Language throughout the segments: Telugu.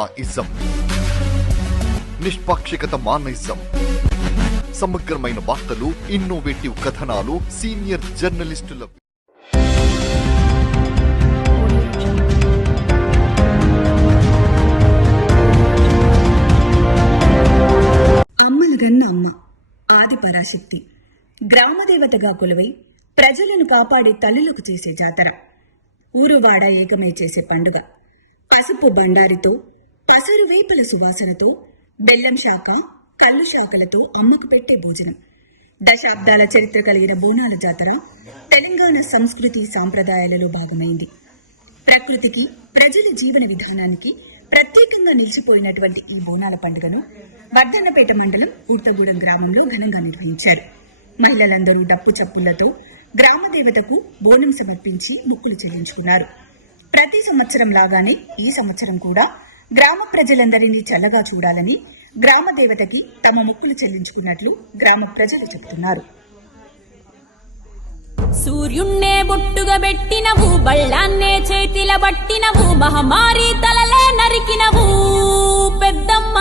ఇజం నిష్పాక్షికత మానయిజం సమగ్రమైన వార్తలు ఇన్నోవేటివ్ కథనాలు సీనియర్ జర్నలిస్టుల అమ్మలగన్న అమ్మ ఆది పరాశక్తి. గ్రామదేవతగా కొలువై ప్రజలను కాపాడే తల్లులకు చేసే జాతర. ఊరువాడ ఏకమై చేసే పండుగ. పసుపు బండారితో పసరు వేపుల సువాసనతో బెల్లం శాఖ కళ్ళు శాఖలతో అమ్మకు పెట్టే భోజనం. దశాబ్దాల చరిత్ర కలిగిన బోనాల జాతర తెలంగాణ సంస్కృతి సాంప్రదాయాలలో భాగమైంది. ప్రకృతికి ప్రజల జీవన విధానానికి ప్రత్యేకంగా నిలిచిపోయినటువంటి ఈ బోనాల పండుగను వర్ధన్నపేట మండలం ఉర్తగూడెం గ్రామంలో ఘనంగా నిర్వహించారు. మహిళలందరూ డప్పు చప్పులతో గ్రామ దేవతకు బోనం సమర్పించి ముక్కులు చెల్లించుకున్నారు. ప్రతి సంవత్సరం లాగానే ఈ సంవత్సరం కూడా గ్రామ ప్రజలందరినీ చల్లగా చూడాలని గ్రామ దేవతకి తమ మొక్కులు చెల్లించుకున్నట్లు గ్రామ ప్రజలు చెబుతున్నారు. సూర్యుణ్ణే బొట్టుగా పెట్టినవు బళ్ళాన్నే చేతిల పట్టినవు మహమారి తలలే నరికినవు. పెద్దమ్మ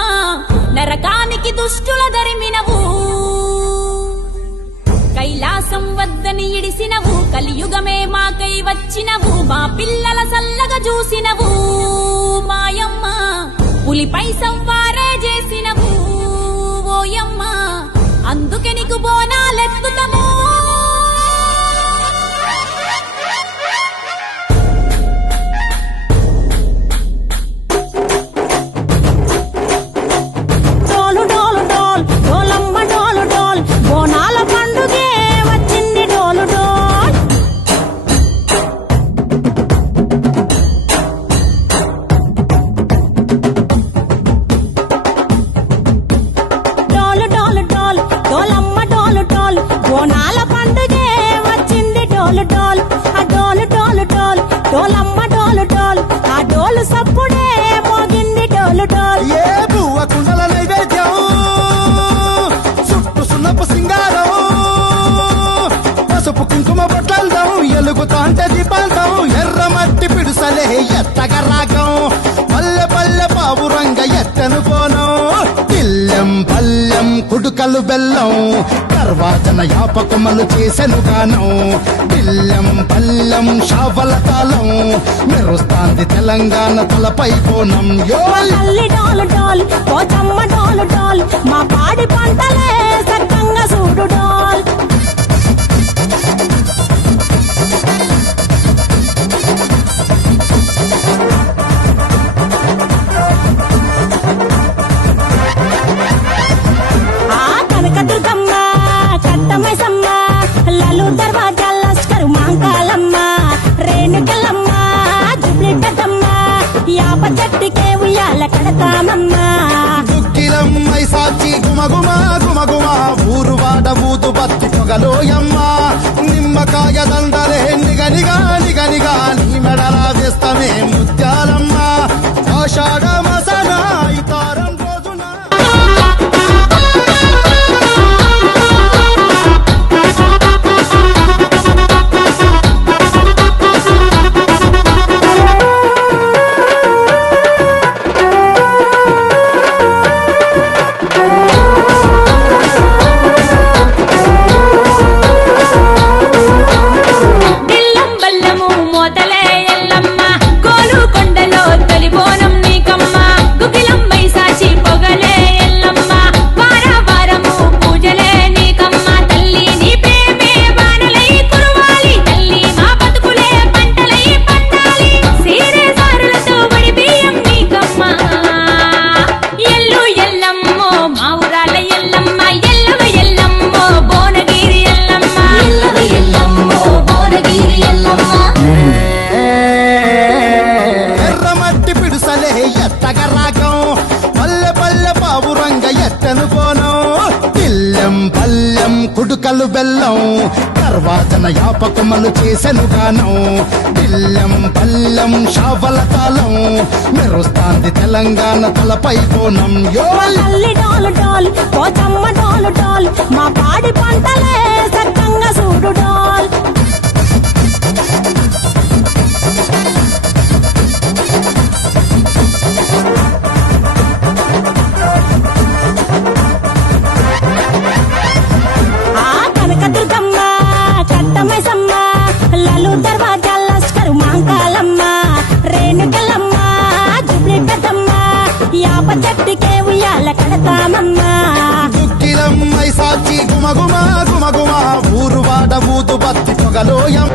నరకానికి దుష్టుల దరిమినవు. కైలాసం వద్దని ఇడిసినవు కలియుగమే మాకై వచ్చినవు మా పిల్లల సల్లగా చూసినవు. మాయమ్మ పులిపై సంవారే చేసిన అందుకే నీకు బోనాలెత్తుతము. బోనాల పండుగే వచ్చింది డోలు డోల్. ఆ డోలు డోలు డోల్ డోలమ్మ డోలు డోల్. ఆ డోలు సప్పుడే మోగింది డోలు డోల్. ఏ బువ్వ కుండల నైవేద్యం చుట్టు సున్నపు సింగారం పసుపు కుంకుమ బొట్లందం ఎలుగుతాంటే దీపాలు ఉడుకలు బెల్లం తర్వాతన యాపకమలు చేసెను గానం బిల్లం పల్లం షావల తాళం మెరుస్తాంది తెలంగాణ తలపై కోణం. యో! తల్లి డోలు మా పాడి పంటలే సక్కంగా యాప చెట్టుకే ఉయ్యాల కడతామమ్మా దుక్కిలమ్మై సాచి గుమగుమ గుమగుమ ఊరు వాడ ఊదు బత్తి పొగలోయమ్మ నిమ్మకాయ దండలే నిగనిగా నిగనిగా నీ మెడలా వేస్తమే ముత్యాలమ్మ. ఆషాఢ భువనగిరి మట్టి పిడుసలే ఎత్తగ రాగం పల్లె పల్లె పావురంగ ఎత్తను పోనం. పిల్లెం పల్లెం కుడుకలు బెల్లం. తర్వాతన యాపకమలు చేసెను గానం. పిల్లెం పల్లెం షావల తాళం. మెరుస్తాంది తెలంగాణ తలపై కోణం. యో తల్లి డోలు డోల్ పోచమ్మ డోలు డోల్. మా పాడి పంటలే సక్కంగా చూడు డోల్. యాప చెట్టుకే ఉయ్యాల కడతామమ్మా దుక్కిలమ్మై సాచి గుమగుమా గుమగుమా ఊరు వాడ ఊదు పత్తి పొగలోయం.